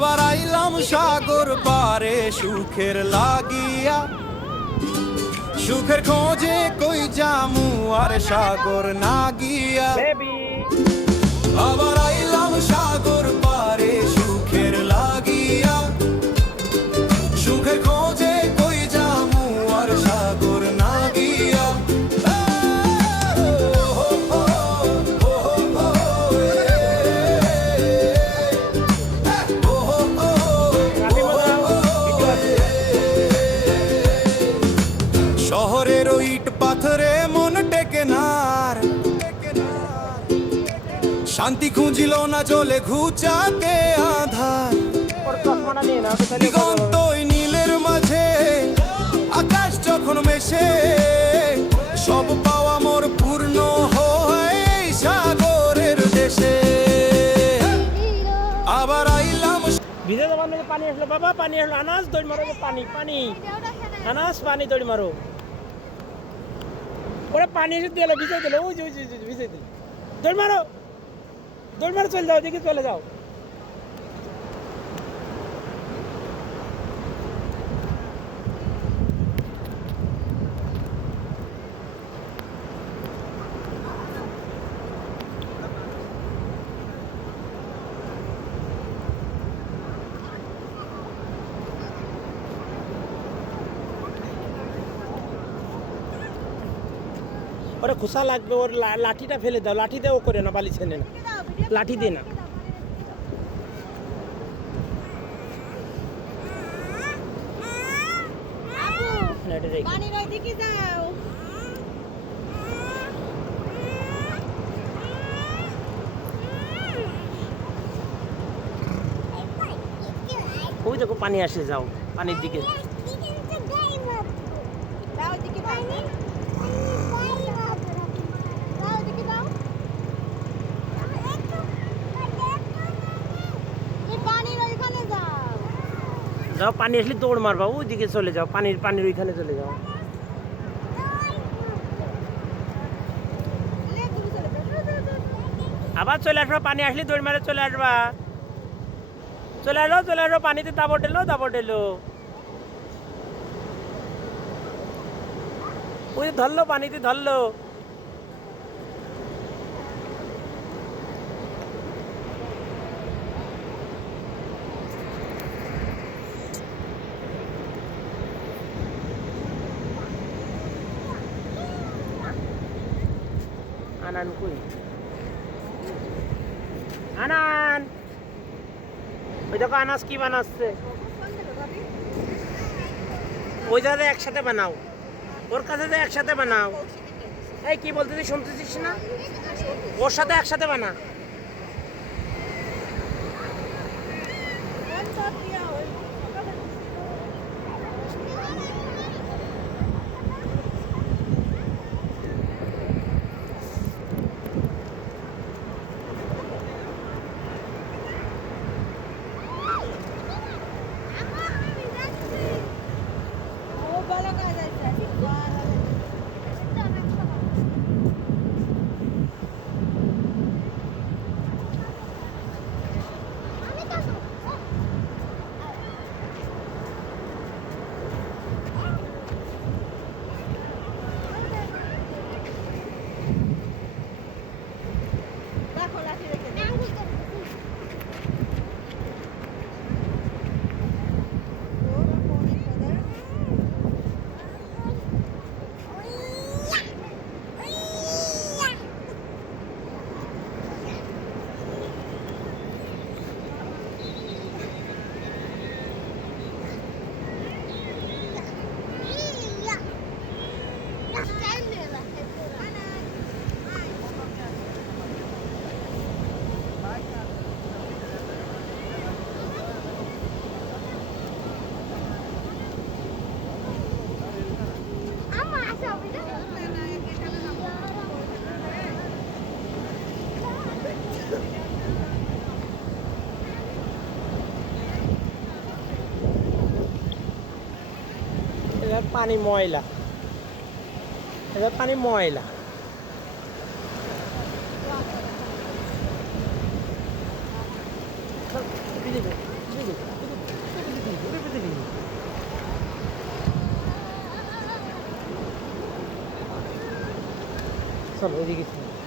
আবার আইলাম সাগর পারে সুখের লাগিয়া, সুখের খোঁজে কই জামু আর সাগর না গিয়া। আবার আইলাম সাগর পারে সুখের লাগিয়া, সুখের খোঁজে কই জামু আর সাগর না গিয়া। শহরের ইট পাথরে মন টেকে না, শান্তি খুঁজিল না চলে ঘুচাতে আধার। দিগন্ত নীলের মাঝে আকাশ যখন মেশে, সব পাওয়া মোর পূর্ণ হয় সাগরের দেশে। আবার আইলাম ভিজে যাবার নাকি পানি আসলো, বাবা পানি আসলো, আনাস দৌড় মারো, পানি পানি আনাস পানি দৌড় মারো। ওরা পানি এসে দিল, ভিজে দিল, ওই ভিজে দিল, দৌড় মারো দৌড় মারো, চলে যাও দেখি চলে যাও। ওরা খোসা লাগবে, ওর লাঠিটা ফেলে দাও, লাঠি দিয়ে ও করে না, বালি ছেনে না, লাঠি দিয়ে না। ওই দেখো পানি আসে, যাও পানির দিকে। যাও পানি আসলে দৌড় মারবা, ওইদিকে চলে যাও, পানির ওইখানে চলে যাও। আবার চলে আসবা, পানি আসলে দৌড় মারে চলে আসবা, চলে আসো পানিতে দাবড় ঢেলো। ওই ধরলো, পানিতে ধরলো। আনান কই, আনান ওই দেখো আনাস কি বানাচ্ছে, ওই জায়গায় একসাথে বানাও, ওর কাছে একসাথে বানাও। এই কি বলতেছিস, শুনতেছিস না? ওর সাথে একসাথে বানা। এবার পানি ময়লা, এবার পানি ময়লা। চলো ওইদিকে চলো।